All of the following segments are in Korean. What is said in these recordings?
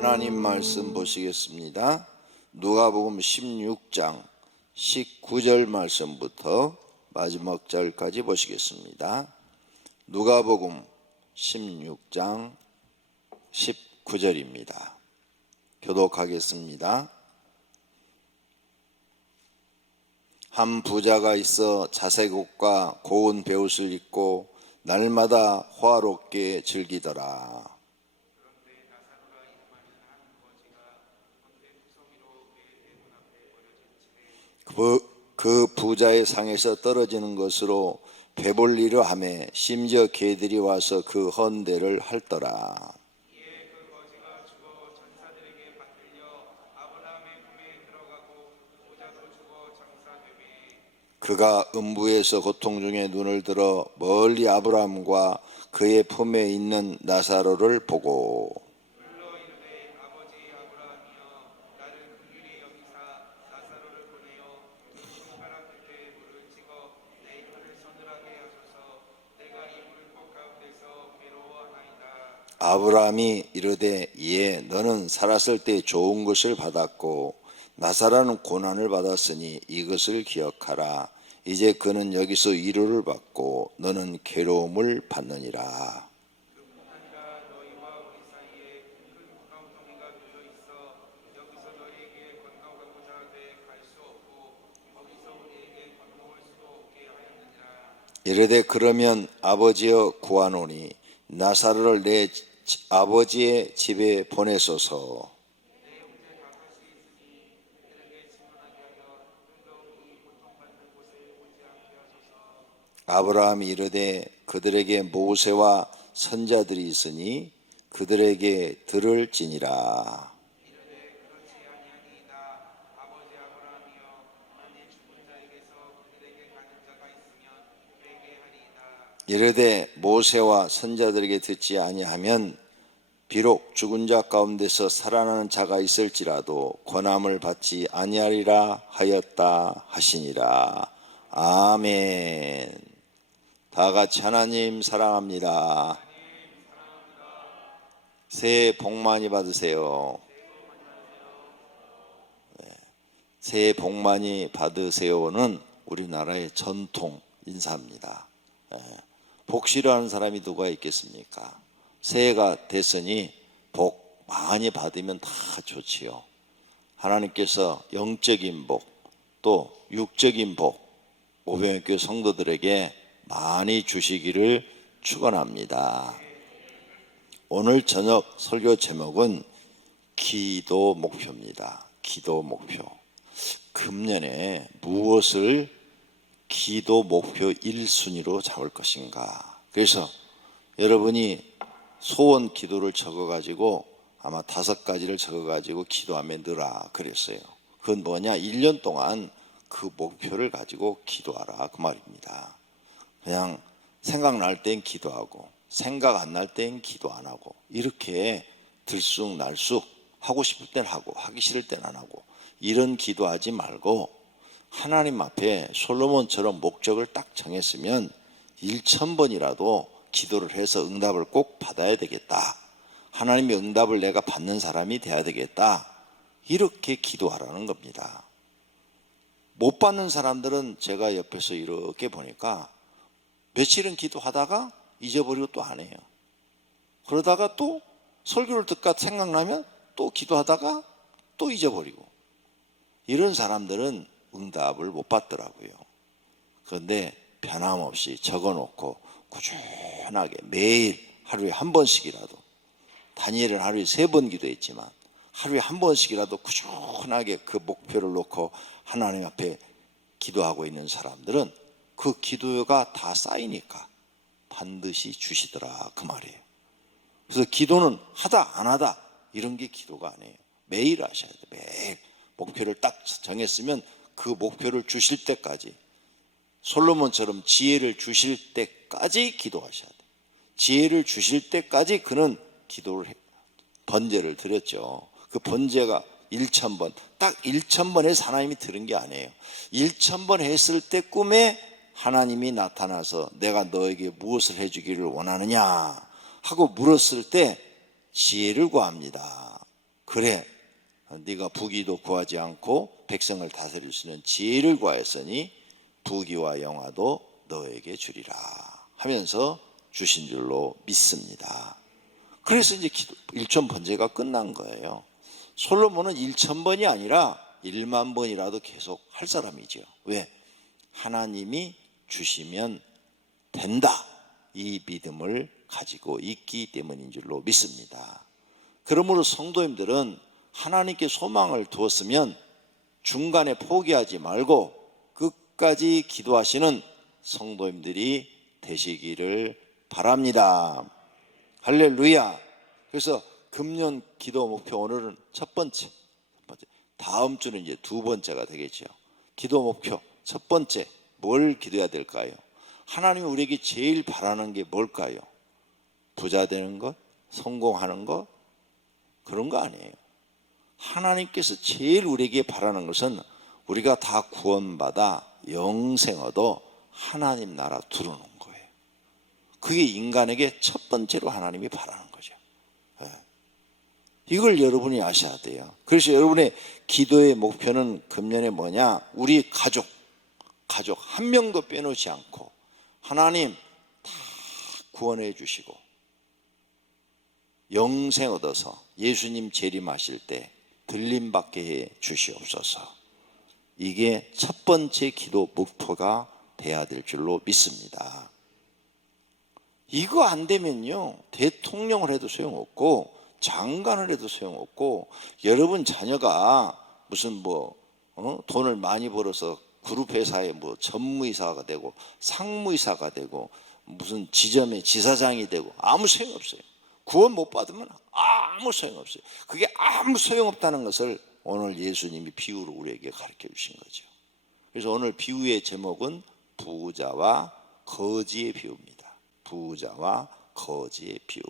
하나님 말씀 보시겠습니다. 누가복음 16장 19절 말씀부터 마지막 절까지 보시겠습니다. 누가복음 16장 19절입니다. 교독하겠습니다. 한 부자가 있어 자색 옷과 고운 베옷을 입고 날마다 호화롭게 즐기더라. 그 부자의 상에서 떨어지는 것으로 배불리려 하며 심지어 개들이 와서 그 헌대를 핥더라. 그가 음부에서 고통 중에 눈을 들어 멀리 아브라함과 그의 품에 있는 나사로를 보고 아브라함이 이르되 예 너는 살았을 때 좋은 것을 받았고 나사로는 고난을 받았으니 이것을 기억하라. 이제 그는 여기서 위로를 받고 너는 괴로움을 받느니라. 이르되 그러면 아버지여 구하노니 나사로를 내 아버지의 집에 보내소서. 아브라함이 이르되 그들에게 모세와 선자들이 있으니 그들에게 들을지니라. 이르되 모세와 선자들에게 듣지 아니하면 비록 죽은 자 가운데서 살아나는 자가 있을지라도 권함을 받지 아니하리라 하였다 하시니라. 아멘. 다 같이 하나님 사랑합니다. 새해 복 많이 받으세요. 새해 복 많이 받으세요는 우리나라의 전통 인사입니다. 복 싫어하는 사람이 누가 있겠습니까? 새해가 됐으니 복 많이 받으면 다 좋지요. 하나님께서 영적인 복, 또 육적인 복, 오병이교회 성도들에게 많이 주시기를 축원합니다. 오늘 저녁 설교 제목은 기도 목표입니다. 기도 목표. 금년에 무엇을 기도 목표 1순위로 잡을 것인가. 그래서 여러분이 소원 기도를 적어가지고 아마 5가지를 적어가지고 기도하며 넣으라 그랬어요. 그건 뭐냐? 1년 동안 그 목표를 가지고 기도하라 그 말입니다. 그냥 생각날 땐 기도하고 생각 안 날 땐 기도 안 하고 이렇게 들쑥날쑥 하고 싶을 땐 하고 하기 싫을 땐 안 하고 이런 기도하지 말고 하나님 앞에 솔로몬처럼 목적을 딱 정했으면 1000번이라도 기도를 해서 응답을 꼭 받아야 되겠다. 하나님의 응답을 내가 받는 사람이 돼야 되겠다. 이렇게 기도하라는 겁니다. 못 받는 사람들은 제가 옆에서 이렇게 보니까 며칠은 기도하다가 잊어버리고 또 안 해요. 그러다가 또 설교를 듣다 생각나면 또 기도하다가 또 잊어버리고 이런 사람들은 응답을 못 받더라고요. 그런데 변함없이 적어놓고 꾸준하게 매일 하루에 한 번씩이라도, 다니엘은 하루에 3번 기도했지만 하루에 한 번씩이라도 꾸준하게 그 목표를 놓고 하나님 앞에 기도하고 있는 사람들은 그 기도가 다 쌓이니까 반드시 주시더라 그 말이에요. 그래서 기도는 하다 안 하다 이런 게 기도가 아니에요. 매일 하셔야 돼요. 매일 목표를 딱 정했으면 그 목표를 주실 때까지, 솔로몬처럼 지혜를 주실 때까지 기도하셔야 돼요. 지혜를 주실 때까지 그는 기도를 번제를 드렸죠. 그 번제가 1000번, 딱 1000번 해서 하나님이 들은 게 아니에요. 1000번 했을 때 꿈에 하나님이 나타나서 내가 너에게 무엇을 해주기를 원하느냐 하고 물었을 때 지혜를 구합니다. 그래, 네가 부귀도 구하지 않고 백성을 다스릴 수 있는 지혜를 구하였으니 부귀와 영화도 너에게 주리라 하면서 주신 줄로 믿습니다. 그래서 이제 1,000번제가 끝난 거예요. 솔로몬은 1,000번이 아니라 1만 번이라도 계속 할 사람이죠. 왜? 하나님이 주시면 된다, 이 믿음을 가지고 있기 때문인 줄로 믿습니다. 그러므로 성도님들은 하나님께 소망을 두었으면 중간에 포기하지 말고 끝까지 기도하시는 성도님들이 되시기를 바랍니다. 할렐루야. 그래서 금년 기도 목표, 오늘은 첫 번째, 다음 주는 이제 두 번째가 되겠죠. 기도 목표 첫 번째, 뭘 기도해야 될까요? 하나님이 우리에게 제일 바라는 게 뭘까요? 부자 되는 것? 성공하는 것? 그런 거 아니에요. 하나님께서 제일 우리에게 바라는 것은 우리가 다 구원받아 영생 얻어 하나님 나라 들어오는 거예요. 그게 인간에게 첫 번째로 하나님이 바라는 거죠. 이걸 여러분이 아셔야 돼요. 그래서 여러분의 기도의 목표는 금년에 뭐냐? 우리 가족 한 명도 빼놓지 않고 하나님 다 구원해 주시고 영생 얻어서 예수님 재림하실 때 들림받게 해 주시옵소서. 이게 첫 번째 기도 목표가 돼야 될 줄로 믿습니다. 이거 안 되면요, 대통령을 해도 소용없고 장관을 해도 소용없고, 여러분 자녀가 무슨 돈을 많이 벌어서 그룹 회사에 전무이사가 되고 상무이사가 되고 무슨 지점의 지사장이 되고 아무 소용없어요. 구원 못 받으면 아무 소용없어요. 그게 아무 소용없다는 것을 오늘 예수님이 비유로 우리에게 가르쳐 주신 거죠. 그래서 오늘 비유의 제목은 부자와 거지의 비유입니다. 부자와 거지의 비유.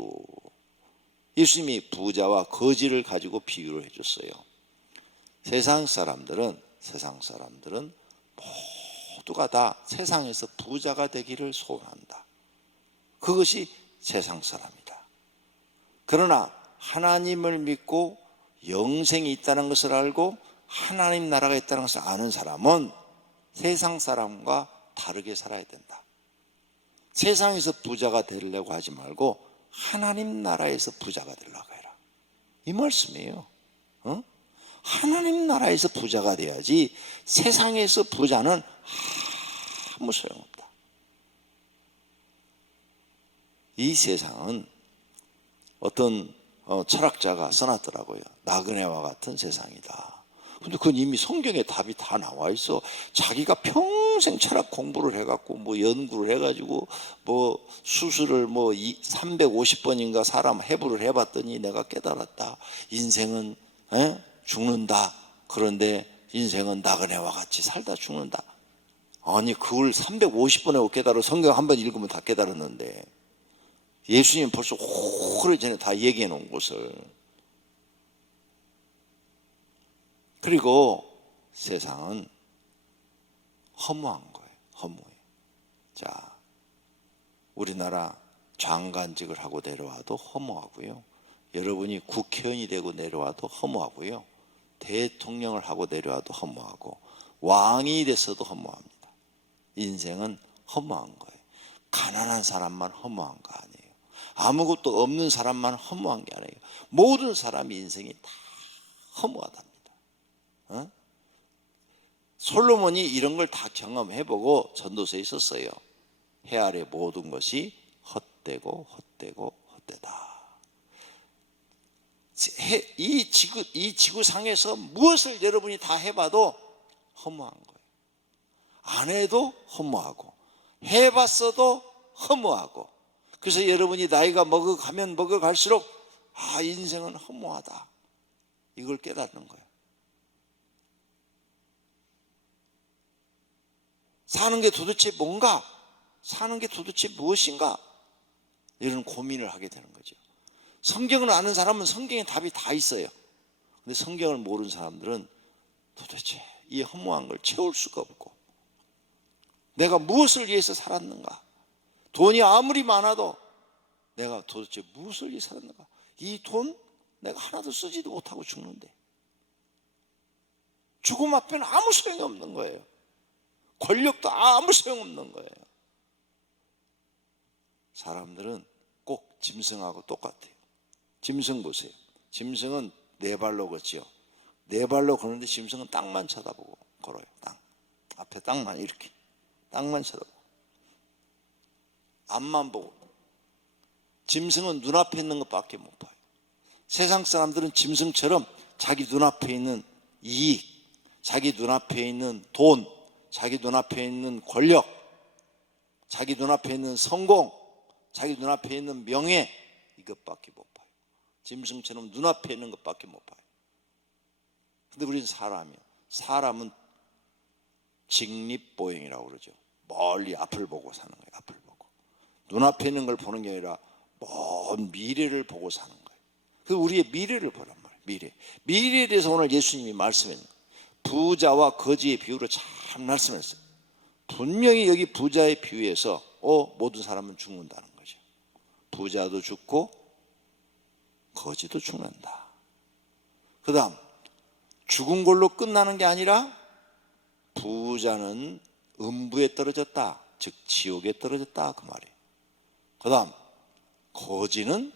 예수님이 부자와 거지를 가지고 비유를 해줬어요. 세상 사람들은 모두가 다 세상에서 부자가 되기를 소원한다. 그것이 세상 사람이다. 그러나 하나님을 믿고 영생이 있다는 것을 알고 하나님 나라가 있다는 것을 아는 사람은 세상 사람과 다르게 살아야 된다. 세상에서 부자가 되려고 하지 말고 하나님 나라에서 부자가 되려고 해라, 이 말씀이에요. 하나님 나라에서 부자가 돼야지 세상에서 부자는 아무 소용없다. 이 세상은 어떤 철학자가 써놨더라고요. 나그네와 같은 세상이다. 근데 그건 이미 성경에 답이 다 나와 있어. 자기가 평생 철학 공부를 해갖고 연구를 해가지고 수술을 350번인가 사람 해부를 해봤더니 내가 깨달았다. 인생은 죽는다. 그런데 인생은 나그네와 같이 살다 죽는다. 아니, 그걸 350번 깨달아. 성경 한 번 읽으면 다 깨달았는데 예수님 벌써 오래전에 다 얘기해 놓은 것을. 그리고 세상은 허무한 거예요. 허무해. 자, 우리나라 장관직을 하고 내려와도 허무하고요. 여러분이 국회의원이 되고 내려와도 허무하고요. 대통령을 하고 내려와도 허무하고 왕이 됐어도 허무합니다. 인생은 허무한 거예요. 가난한 사람만 허무한 거 아니에요. 아무것도 없는 사람만 허무한 게 아니에요. 모든 사람의 인생이 다 허무하답니다. 솔로몬이 이런 걸 다 경험해보고 전도서에 썼어요. 해 아래 모든 것이 헛되고 헛되다. 이 지구상에서 무엇을 여러분이 다 해봐도 허무한 거예요. 안 해도 허무하고 해봤어도 허무하고. 그래서 여러분이 나이가 먹어가면 먹어갈수록 인생은 허무하다, 이걸 깨닫는 거예요. 사는 게 도대체 뭔가? 사는 게 도대체 무엇인가? 이런 고민을 하게 되는 거죠. 성경을 아는 사람은 성경에 답이 다 있어요. 근데 성경을 모르는 사람들은 도대체 이 허무한 걸 채울 수가 없고, 내가 무엇을 위해서 살았는가? 돈이 아무리 많아도 내가 도대체 무엇을 위해 살았는가? 이 돈? 내가 하나도 쓰지도 못하고 죽는데. 죽음 앞에는 아무 소용이 없는 거예요. 권력도 아무 소용없는 거예요. 사람들은 꼭 짐승하고 똑같아요. 짐승 보세요. 짐승은 네 발로 걷지요. 네 발로 걷는데 짐승은 땅만 쳐다보고 걸어요. 땅. 앞에 땅만 이렇게. 땅만 쳐다보고. 앞만 보고. 짐승은 눈앞에 있는 것밖에 못 봐요. 세상 사람들은 짐승처럼 자기 눈앞에 있는 이익, 자기 눈앞에 있는 돈, 자기 눈앞에 있는 권력, 자기 눈앞에 있는 성공, 자기 눈앞에 있는 명예, 이것밖에 못 봐요. 짐승처럼 눈앞에 있는 것밖에 못 봐요. 근데 우리는 사람이요. 사람은 직립보행이라고 그러죠. 멀리 앞을 보고 사는 거예요. 앞을 보고. 눈앞에 있는 걸 보는 게 아니라 먼 미래를 보고 사는 거예요. 그래서 우리의 미래를 보란 말이에요. 미래. 미래에 대해서 오늘 예수님이 말씀했는 부자와 거지의 비유로 잘 말씀했어요. 분명히 여기 부자의 비유에서 모든 사람은 죽는다는 거죠. 부자도 죽고 거지도 죽는다. 그 다음 죽은 걸로 끝나는 게 아니라 부자는 음부에 떨어졌다. 즉 지옥에 떨어졌다 그 말이에요. 그 다음 거지는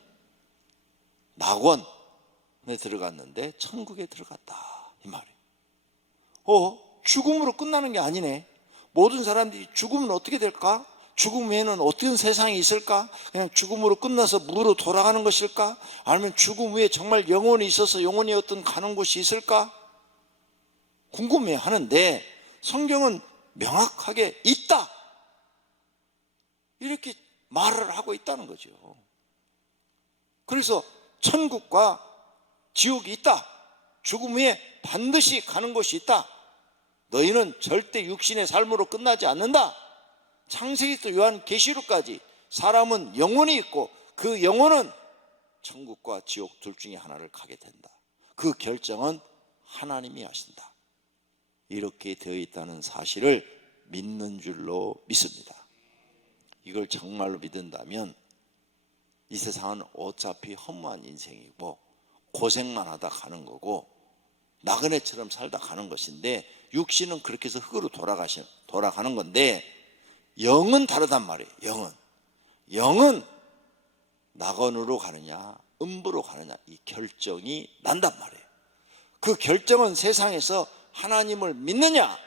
낙원에 들어갔는데 천국에 들어갔다 이 말이에요. 죽음으로 끝나는 게 아니네. 모든 사람들이 죽으면 어떻게 될까? 죽음 외에는 어떤 세상이 있을까? 그냥 죽음으로 끝나서 무로 돌아가는 것일까? 아니면 죽음 후에 정말 영혼이 있어서 영혼이 어떤 가는 곳이 있을까? 궁금해 하는데 성경은 명확하게 있다. 이렇게 말을 하고 있다는 거죠. 그래서 천국과 지옥이 있다. 죽음 후에 반드시 가는 곳이 있다. 너희는 절대 육신의 삶으로 끝나지 않는다. 창세기부터 요한계시록까지 사람은 영혼이 있고 그 영혼은 천국과 지옥 둘 중에 하나를 가게 된다. 그 결정은 하나님이 하신다. 이렇게 되어 있다는 사실을 믿는 줄로 믿습니다. 이걸 정말로 믿는다면 이 세상은 어차피 허무한 인생이고 고생만 하다 가는 거고 나그네처럼 살다 가는 것인데 육신은 그렇게 해서 흙으로 돌아가는 건데 영은 다르단 말이에요. 영은 낙원으로 가느냐 음부로 가느냐 이 결정이 난단 말이에요. 그 결정은 세상에서 하나님을 믿느냐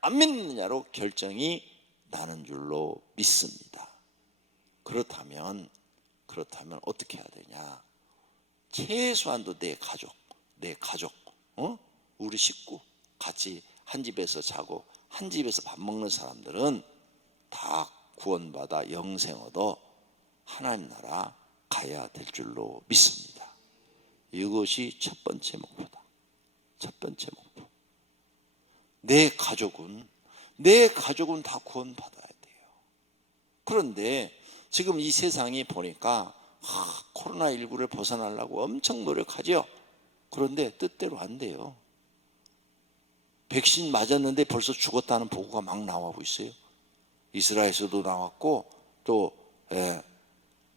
안 믿느냐로 결정이 나는 줄로 믿습니다. 그렇다면 어떻게 해야 되냐? 최소한도 내 가족, 우리 식구 같이 한 집에서 자고 한 집에서 밥 먹는 사람들은 다 구원받아 영생 얻어 하나님 나라 가야 될 줄로 믿습니다. 이것이 첫 번째 목표다. 첫 번째 목표. 내 가족은 다 구원받아야 돼요. 그런데 지금 이 세상이 보니까 코로나19를 벗어나려고 엄청 노력하죠. 그런데 뜻대로 안 돼요. 백신 맞았는데 벌써 죽었다는 보고가 막 나오고 있어요. 이스라엘에서도 나왔고 또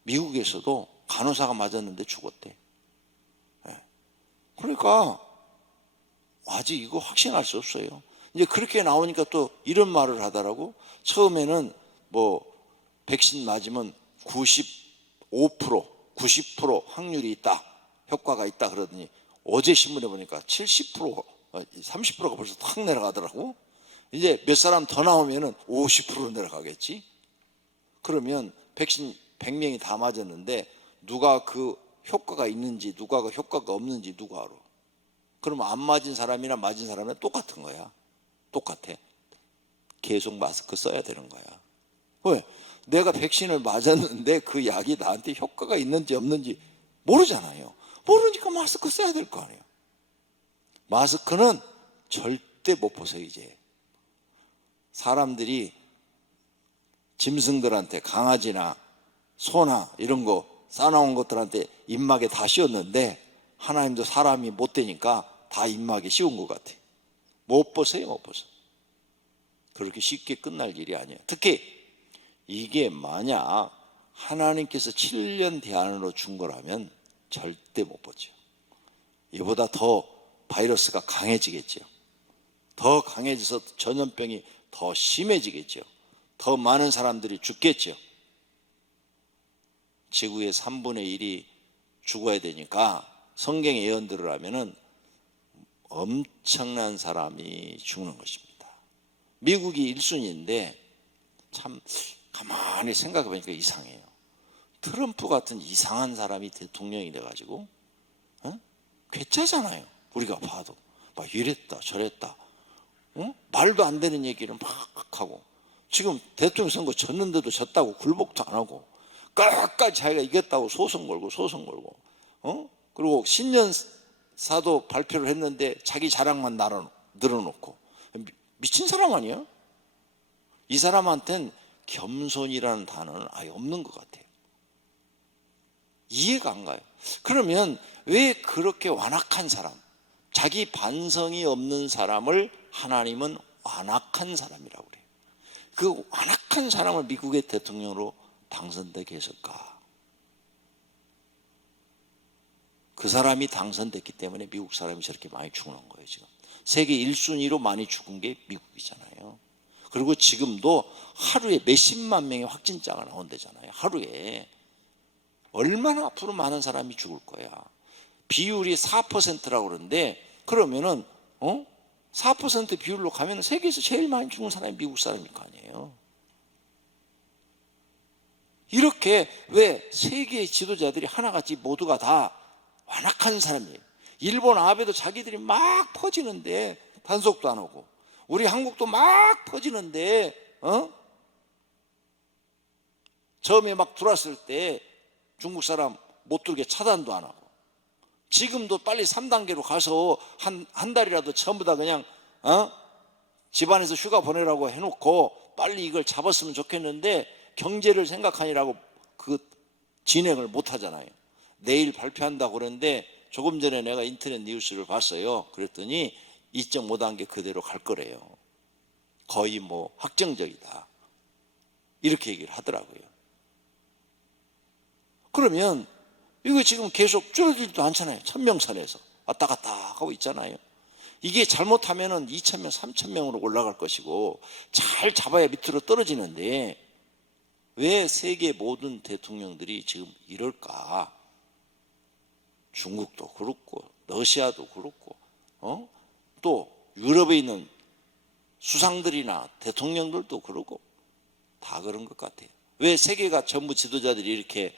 미국에서도 간호사가 맞았는데 죽었대. 그러니까 아직 이거 확신할 수 없어요. 이제 그렇게 나오니까 또 이런 말을 하더라고. 처음에는 백신 맞으면 95%, 90% 확률이 있다, 효과가 있다 그러더니 어제 신문에 보니까 70%, 30%가 벌써 탁 내려가더라고. 이제 몇 사람 더 나오면은 50% 내려가겠지. 그러면 백신 100명이 다 맞았는데 누가 그 효과가 있는지 누가 그 효과가 없는지 누가 알아? 그러면 안 맞은 사람이나 맞은 사람은 똑같은 거야. 똑같아. 계속 마스크 써야 되는 거야. 왜? 내가 백신을 맞았는데 그 약이 나한테 효과가 있는지 없는지 모르잖아요. 모르니까 마스크 써야 될 거 아니에요. 마스크는 절대 못 벗어요. 이제 사람들이 짐승들한테 강아지나 소나 이런 거 싸나운 것들한테 입막에 다 씌웠는데 하나님도 사람이 못 되니까 다 입막에 씌운 것 같아. 못 벗어요. 못 벗어. 그렇게 쉽게 끝날 일이 아니에요. 특히 이게 만약 하나님께서 7년 대안으로 준 거라면 절대 못 벗죠. 이보다 더 바이러스가 강해지겠죠. 더 강해져서 전염병이 더 심해지겠죠. 더 많은 사람들이 죽겠죠. 지구의 3분의 1이 죽어야 되니까 성경의 예언들을 하면은 엄청난 사람이 죽는 것입니다. 미국이 1순위인데 참 가만히 생각해 보니까 이상해요. 트럼프 같은 이상한 사람이 대통령이 돼가지고 괴짜잖아요. 우리가 봐도 막 이랬다 저랬다, 말도 안 되는 얘기를 막 하고, 지금 대통령 선거 졌는데도 졌다고 굴복도 안 하고 끝까지 자기가 이겼다고 소송 걸고 그리고 신년사도 발표를 했는데 자기 자랑만 늘어놓고, 미친 사람 아니야? 이 사람한텐 겸손이라는 단어는 아예 없는 것 같아요. 이해가 안 가요. 그러면 왜 그렇게 완악한 사람, 자기 반성이 없는 사람을 하나님은 완악한 사람이라고 그래요. 그 완악한 사람을 미국의 대통령으로 당선되게 했을까? 그 사람이 당선됐기 때문에 미국 사람이 저렇게 많이 죽는 거예요. 지금 세계 1순위로 많이 죽은 게 미국이잖아요. 그리고 지금도 하루에 몇십만 명의 확진자가 나온대잖아요. 하루에. 얼마나 앞으로 많은 사람이 죽을 거야. 비율이 4%라고 그러는데, 그러면은 4% 비율로 가면 세계에서 제일 많이 죽는 사람이 미국 사람일 거 아니에요. 이렇게 왜 세계의 지도자들이 하나같이 모두가 다 완악한 사람이에요. 일본 아베도 자기들이 막 퍼지는데 단속도 안 하고, 우리 한국도 막 퍼지는데 처음에 막 들어왔을 때 중국 사람 못 들게 차단도 안 하고, 지금도 빨리 3단계로 가서 한 달이라도 전부 다 그냥 집안에서 휴가 보내라고 해놓고 빨리 이걸 잡았으면 좋겠는데 경제를 생각하니라고 그 진행을 못 하잖아요. 내일 발표한다고 그러는데 조금 전에 내가 인터넷 뉴스를 봤어요. 그랬더니 2.5단계 그대로 갈 거래요. 거의 뭐 확정적이다, 이렇게 얘기를 하더라고요. 그러면 이거 지금 계속 줄어들지도 않잖아요. 1000명 선에서 왔다 갔다 하고 있잖아요. 이게 잘못하면은 2000명, 3000명으로 올라갈 것이고, 잘 잡아야 밑으로 떨어지는데 왜 세계 모든 대통령들이 지금 이럴까? 중국도 그렇고 러시아도 그렇고 또 유럽에 있는 수상들이나 대통령들도 그러고 다 그런 것 같아요. 왜 세계가 전부 지도자들이 이렇게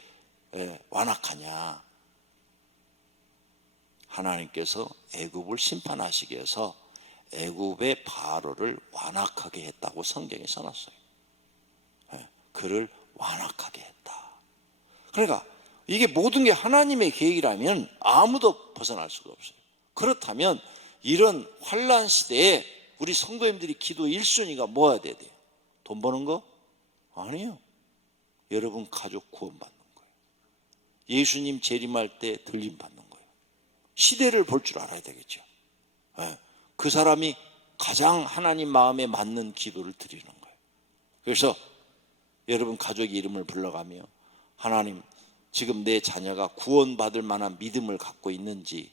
완악하냐? 하나님께서 애굽을 심판하시기 위해서 애굽의 바로를 완악하게 했다고 성경에 써놨어요. 그를 완악하게 했다. 그러니까 이게 모든 게 하나님의 계획이라면 아무도 벗어날 수가 없어요. 그렇다면 이런 환난 시대에 우리 성도님들이 기도 1순위가 뭐야 돼야 돼요? 돈 버는 거? 아니에요. 여러분 가족 구원받는 거예요. 예수님 재림할 때 들림 받는 거예요. 시대를 볼 줄 알아야 되겠죠. 그 사람이 가장 하나님 마음에 맞는 기도를 드리는 거예요. 그래서 여러분 가족의 이름을 불러가며, 하나님 지금 내 자녀가 구원받을 만한 믿음을 갖고 있는지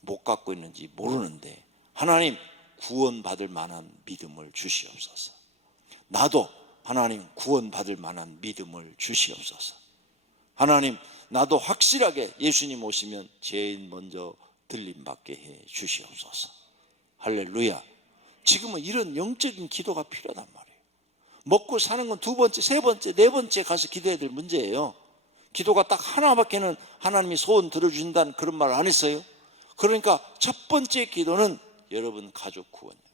못 갖고 있는지 모르는데 하나님 구원받을 만한 믿음을 주시옵소서. 나도 하나님 구원받을 만한 믿음을 주시옵소서. 하나님 나도 확실하게 예수님 오시면 제일 먼저 들림받게 해 주시옵소서. 할렐루야. 지금은 이런 영적인 기도가 필요하단 말이에요. 먹고 사는 건 두 번째, 세 번째, 네 번째 가서 기도해야 될 문제예요. 기도가 딱 하나밖에는 하나님이 소원 들어주신다는 그런 말을 안 했어요. 그러니까 첫 번째 기도는 여러분 가족 구원이에요.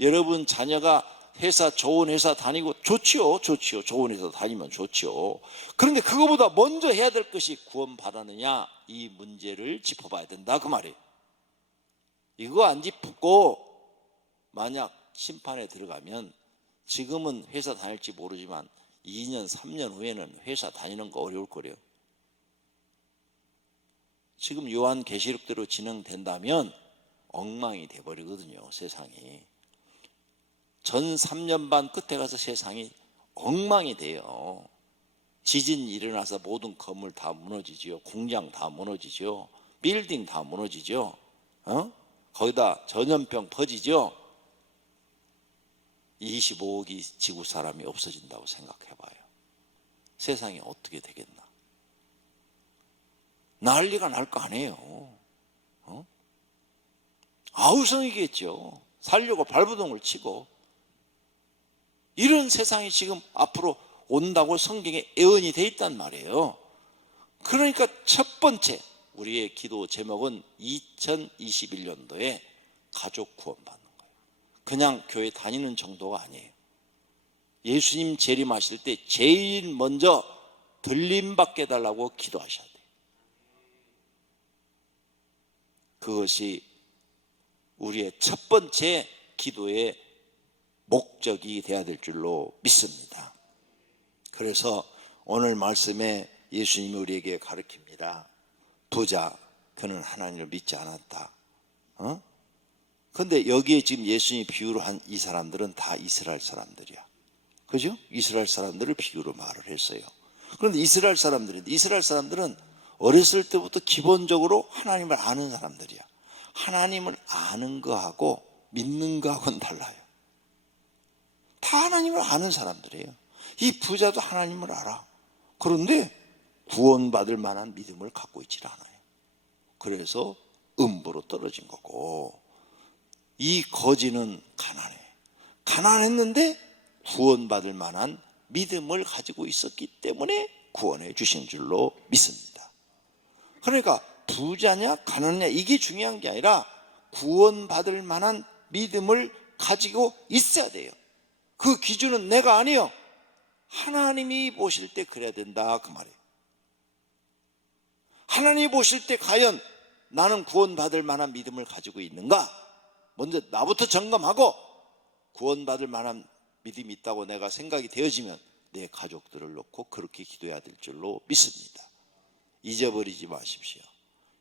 여러분 자녀가 회사, 좋은 회사 다니고 좋지요. 좋은 회사 다니면 좋지요. 그런데 그거보다 먼저 해야 될 것이 구원받았느냐, 이 문제를 짚어봐야 된다, 그 말이에요. 이거 안 짚고 만약 심판에 들어가면 지금은 회사 다닐지 모르지만 2년, 3년 후에는 회사 다니는 거 어려울 거래요. 지금 요한계시록대로 진행된다면 엉망이 돼버리거든요, 세상이. 전 3년 반 끝에 가서 세상이 엉망이 돼요. 지진이 일어나서 모든 건물 다 무너지죠. 공장 다 무너지죠. 빌딩 다 무너지죠. 거기다 전염병 퍼지죠. 25억이 지구 사람이 없어진다고 생각해봐요. 세상이 어떻게 되겠나? 난리가 날 거 아니에요. 아우성이겠죠. 살려고 발버둥을 치고. 이런 세상이 지금 앞으로 온다고 성경에 예언이 돼 있단 말이에요. 그러니까 첫 번째 우리의 기도 제목은 2021년도에 가족 구원받는 거예요. 그냥 교회 다니는 정도가 아니에요. 예수님 재림하실 때 제일 먼저 들림받게 해달라고 기도하셔야 돼요. 그것이 우리의 첫 번째 기도의 목적이 되어야 될 줄로 믿습니다. 그래서 오늘 말씀에 예수님이 우리에게 가르칩니다. 부자, 그는 하나님을 믿지 않았다. 근데 여기에 지금 예수님이 비유로 한 이 사람들은 다 이스라엘 사람들이야. 그죠? 이스라엘 사람들을 비유로 말을 했어요. 그런데 이스라엘 사람들은 어렸을 때부터 기본적으로 하나님을 아는 사람들이야. 하나님을 아는 거하고 믿는 거하고는 달라요. 다 하나님을 아는 사람들이에요. 이 부자도 하나님을 알아. 그런데 구원받을 만한 믿음을 갖고 있질 않아요. 그래서 음부로 떨어진 거고, 이 거지는 가난했는데 구원받을 만한 믿음을 가지고 있었기 때문에 구원해 주신 줄로 믿습니다. 그러니까 부자냐 가난냐 이게 중요한 게 아니라 구원받을 만한 믿음을 가지고 있어야 돼요. 그 기준은 내가 아니에요. 하나님이 보실 때 그래야 된다 그 말이에요. 하나님이 보실 때 과연 나는 구원받을 만한 믿음을 가지고 있는가? 먼저 나부터 점검하고 구원받을 만한 믿음이 있다고 내가 생각이 되어지면 내 가족들을 놓고 그렇게 기도해야 될 줄로 믿습니다. 잊어버리지 마십시오.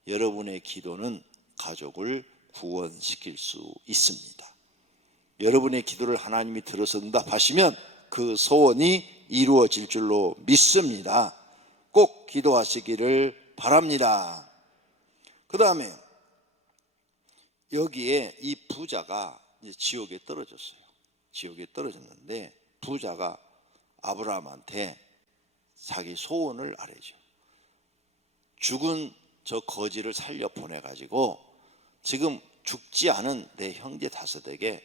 여러분의 기도는 가족을 구원시킬 수 있습니다. 여러분의 기도를 하나님이 들어서 응답하시면 그 소원이 이루어질 줄로 믿습니다. 꼭 기도하시기를 바랍니다. 그 다음에 여기에 이 부자가 이제 지옥에 떨어졌어요. 지옥에 떨어졌는데 부자가 아브라함한테 자기 소원을 아뢰죠. 죽은 저 거지를 살려 보내가지고 지금 죽지 않은 내 형제 다섯에게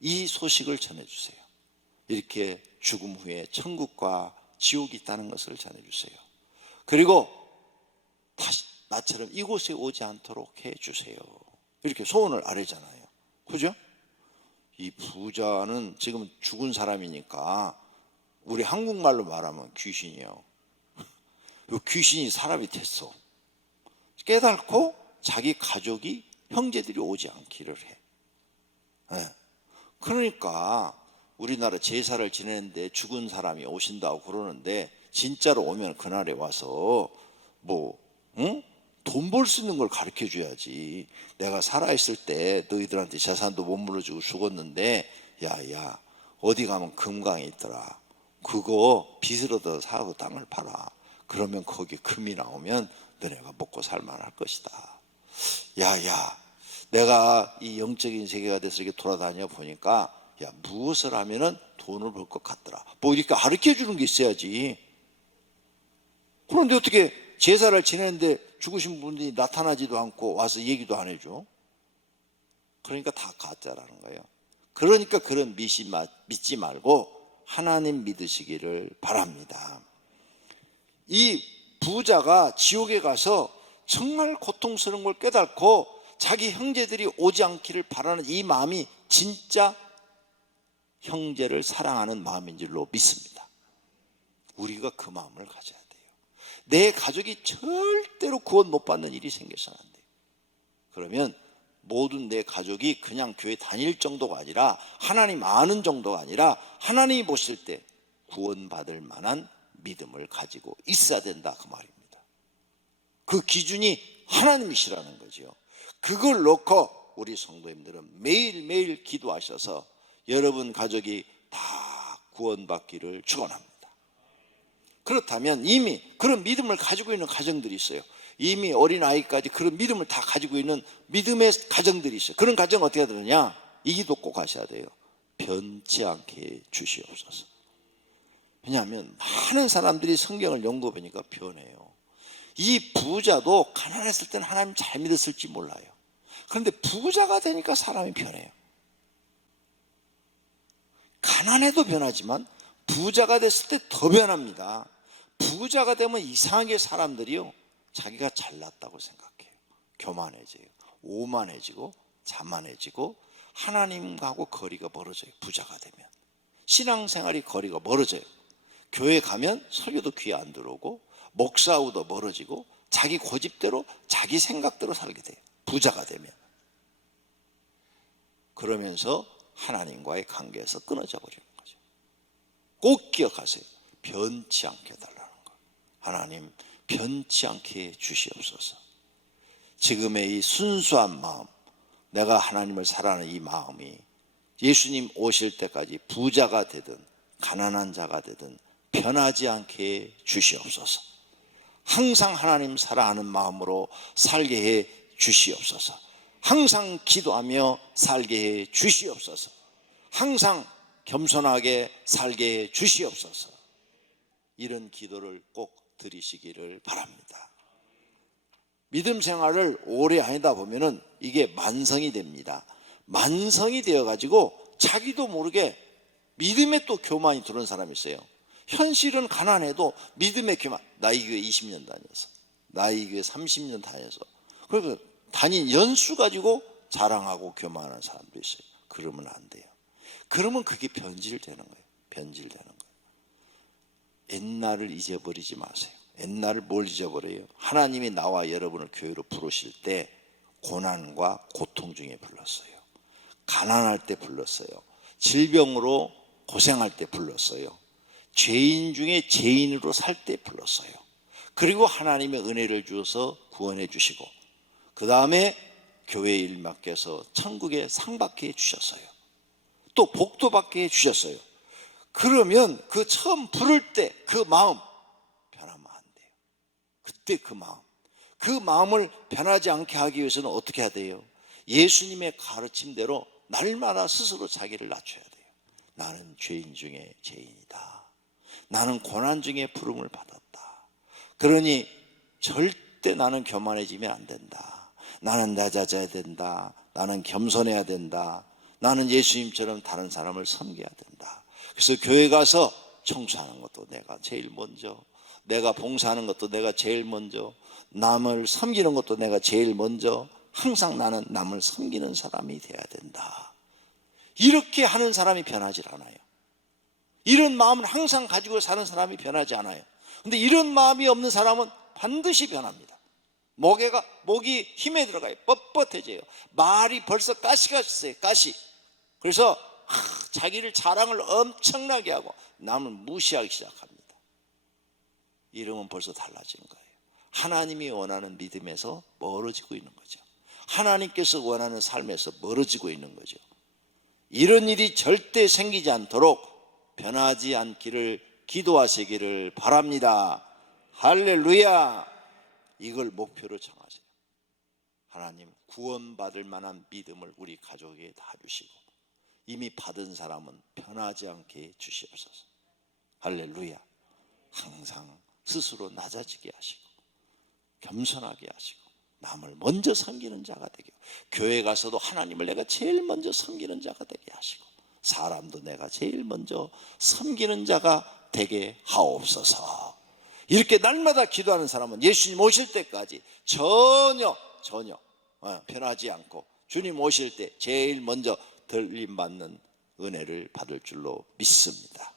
이 소식을 전해주세요. 이렇게 죽음 후에 천국과 지옥이 있다는 것을 전해주세요. 그리고 다시 나처럼 이곳에 오지 않도록 해주세요. 이렇게 소원을 아뢰잖아요. 그죠? 이 부자는 지금 죽은 사람이니까 우리 한국말로 말하면 귀신이에요. 귀신이 사람이 됐어. 깨닫고 자기 가족이 형제들이 오지 않기를 해. 그러니까 우리나라 제사를 지내는데 죽은 사람이 오신다고 그러는데 진짜로 오면 그날에 와서 돈 벌 수 있는 걸 가르쳐 줘야지. 내가 살아있을 때 너희들한테 재산도 못 물어주고 죽었는데 야 어디 가면 금강이 있더라. 그거 빚을 얻어 사고 땅을 팔아. 그러면 거기 금이 나오면 너네가 먹고 살만할 것이다. 야 내가 이 영적인 세계가 돼서 이렇게 돌아다녀 보니까 무엇을 하면은 돈을 벌 것 같더라. 이렇게 가르쳐 주는 게 있어야지. 그런데 어떻게 제사를 지내는데 죽으신 분들이 나타나지도 않고 와서 얘기도 안 해줘. 그러니까 다 가짜라는 거예요. 그러니까 그런 믿지 말고 하나님 믿으시기를 바랍니다. 이 부자가 지옥에 가서 정말 고통스러운 걸 깨닫고 자기 형제들이 오지 않기를 바라는 이 마음이 진짜 형제를 사랑하는 마음인 줄로 믿습니다. 우리가 그 마음을 가져야 돼요. 내 가족이 절대로 구원 못 받는 일이 생겨서는 안 돼요. 그러면 모든 내 가족이 그냥 교회 다닐 정도가 아니라 하나님 아는 정도가 아니라 하나님이 보실 때 구원받을 만한 믿음을 가지고 있어야 된다 그 말입니다. 그 기준이 하나님이시라는 거죠. 그걸 놓고 우리 성도님들은 매일매일 기도하셔서 여러분 가족이 다 구원받기를 축원합니다. 그렇다면 이미 그런 믿음을 가지고 있는 가정들이 있어요. 이미 어린아이까지 그런 믿음을 다 가지고 있는 믿음의 가정들이 있어요. 그런 가정 어떻게 해야 되느냐? 이 기도 꼭 하셔야 돼요. 변치 않게 주시옵소서. 왜냐하면 많은 사람들이 성경을 연구해 보니까 변해요. 이 부자도 가난했을 때는 하나님 잘 믿었을지 몰라요. 그런데 부자가 되니까 사람이 변해요. 가난해도 변하지만 부자가 됐을 때 더 변합니다. 부자가 되면 이상하게 사람들이요, 자기가 잘났다고 생각해요. 교만해져요. 오만해지고 자만해지고 하나님하고 거리가 멀어져요. 부자가 되면 신앙생활이 거리가 멀어져요. 교회 가면 설교도 귀에 안 들어오고 목사하고도 멀어지고 자기 고집대로 자기 생각대로 살게 돼요. 부자가 되면. 그러면서 하나님과의 관계에서 끊어져 버리는 거죠. 꼭 기억하세요. 변치 않게 해달라는 거. 하나님 변치 않게 주시옵소서. 지금의 이 순수한 마음, 내가 하나님을 사랑하는 이 마음이 예수님 오실 때까지 부자가 되든 가난한 자가 되든 변하지 않게 주시옵소서. 항상 하나님 사랑하는 마음으로 살게 해 주시옵소서. 항상 기도하며 살게 해 주시옵소서. 항상 겸손하게 살게 해 주시옵소서. 이런 기도를 꼭 드리시기를 바랍니다. 믿음 생활을 오래 하다 보면은 이게 만성이 됩니다. 만성이 되어가지고 자기도 모르게 믿음에 또 교만이 들어온 사람이 있어요. 현실은 가난해도 믿음의 교만. 나이 교회 20년 다녀서, 나이 교회 30년 다녀서, 그리고 다닌 연수 가지고 자랑하고 교만하는 사람도 있어요. 그러면 안 돼요. 그러면 그게 변질되는 거예요. 변질되는 거예요. 옛날을 잊어버리지 마세요. 옛날을 뭘 잊어버려요? 하나님이 나와 여러분을 교회로 부르실 때 고난과 고통 중에 불렀어요. 가난할 때 불렀어요. 질병으로 고생할 때 불렀어요. 죄인 중에 죄인으로 살 때 불렀어요. 그리고 하나님의 은혜를 주어서 구원해 주시고, 그 다음에 교회 일 맡겨서 천국에 상 받게 해 주셨어요. 또 복도 받게 해 주셨어요. 그러면 그 처음 부를 때 그 마음 변하면 안 돼요. 그때 그 마음을 변하지 않게 하기 위해서는 어떻게 해야 돼요? 예수님의 가르침대로 날마다 스스로 자기를 낮춰야 돼요. 나는 죄인 중에 죄인이다. 나는 고난 중에 부름을 받았다. 그러니 절대 나는 교만해지면 안 된다. 나는 낮아져야 된다. 나는 겸손해야 된다. 나는 예수님처럼 다른 사람을 섬겨야 된다. 그래서 교회 가서 청소하는 것도 내가 제일 먼저, 내가 봉사하는 것도 내가 제일 먼저, 남을 섬기는 것도 내가 제일 먼저, 항상 나는 남을 섬기는 사람이 돼야 된다. 이렇게 하는 사람이 변하지 않아요. 이런 마음을 항상 가지고 사는 사람이 변하지 않아요. 그런데 이런 마음이 없는 사람은 반드시 변합니다. 목이 힘에 들어가요. 뻣뻣해져요. 말이 벌써 가시가 있어요. 가시. 그래서 자기를 자랑을 엄청나게 하고 남을 무시하기 시작합니다. 이러면 벌써 달라진 거예요. 하나님이 원하는 믿음에서 멀어지고 있는 거죠. 하나님께서 원하는 삶에서 멀어지고 있는 거죠. 이런 일이 절대 생기지 않도록 변하지 않기를 기도하시기를 바랍니다. 할렐루야. 이걸 목표로 정하세요. 하나님, 구원받을 만한 믿음을 우리 가족에게 다 주시고 이미 받은 사람은 변하지 않게 주시옵소서. 할렐루야. 항상 스스로 낮아지게 하시고 겸손하게 하시고 남을 먼저 섬기는 자가 되게, 교회 가서도 하나님을 내가 제일 먼저 섬기는 자가 되게 하시고 사람도 내가 제일 먼저 섬기는 자가 되게 하옵소서. 이렇게 날마다 기도하는 사람은 예수님 오실 때까지 전혀 변하지 않고 주님 오실 때 제일 먼저 들림받는 은혜를 받을 줄로 믿습니다.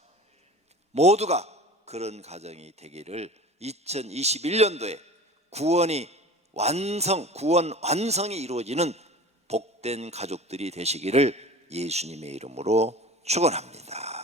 모두가 그런 가정이 되기를 2021년도에 구원 완성이 이루어지는 복된 가족들이 되시기를 예수님의 이름으로 축원합니다.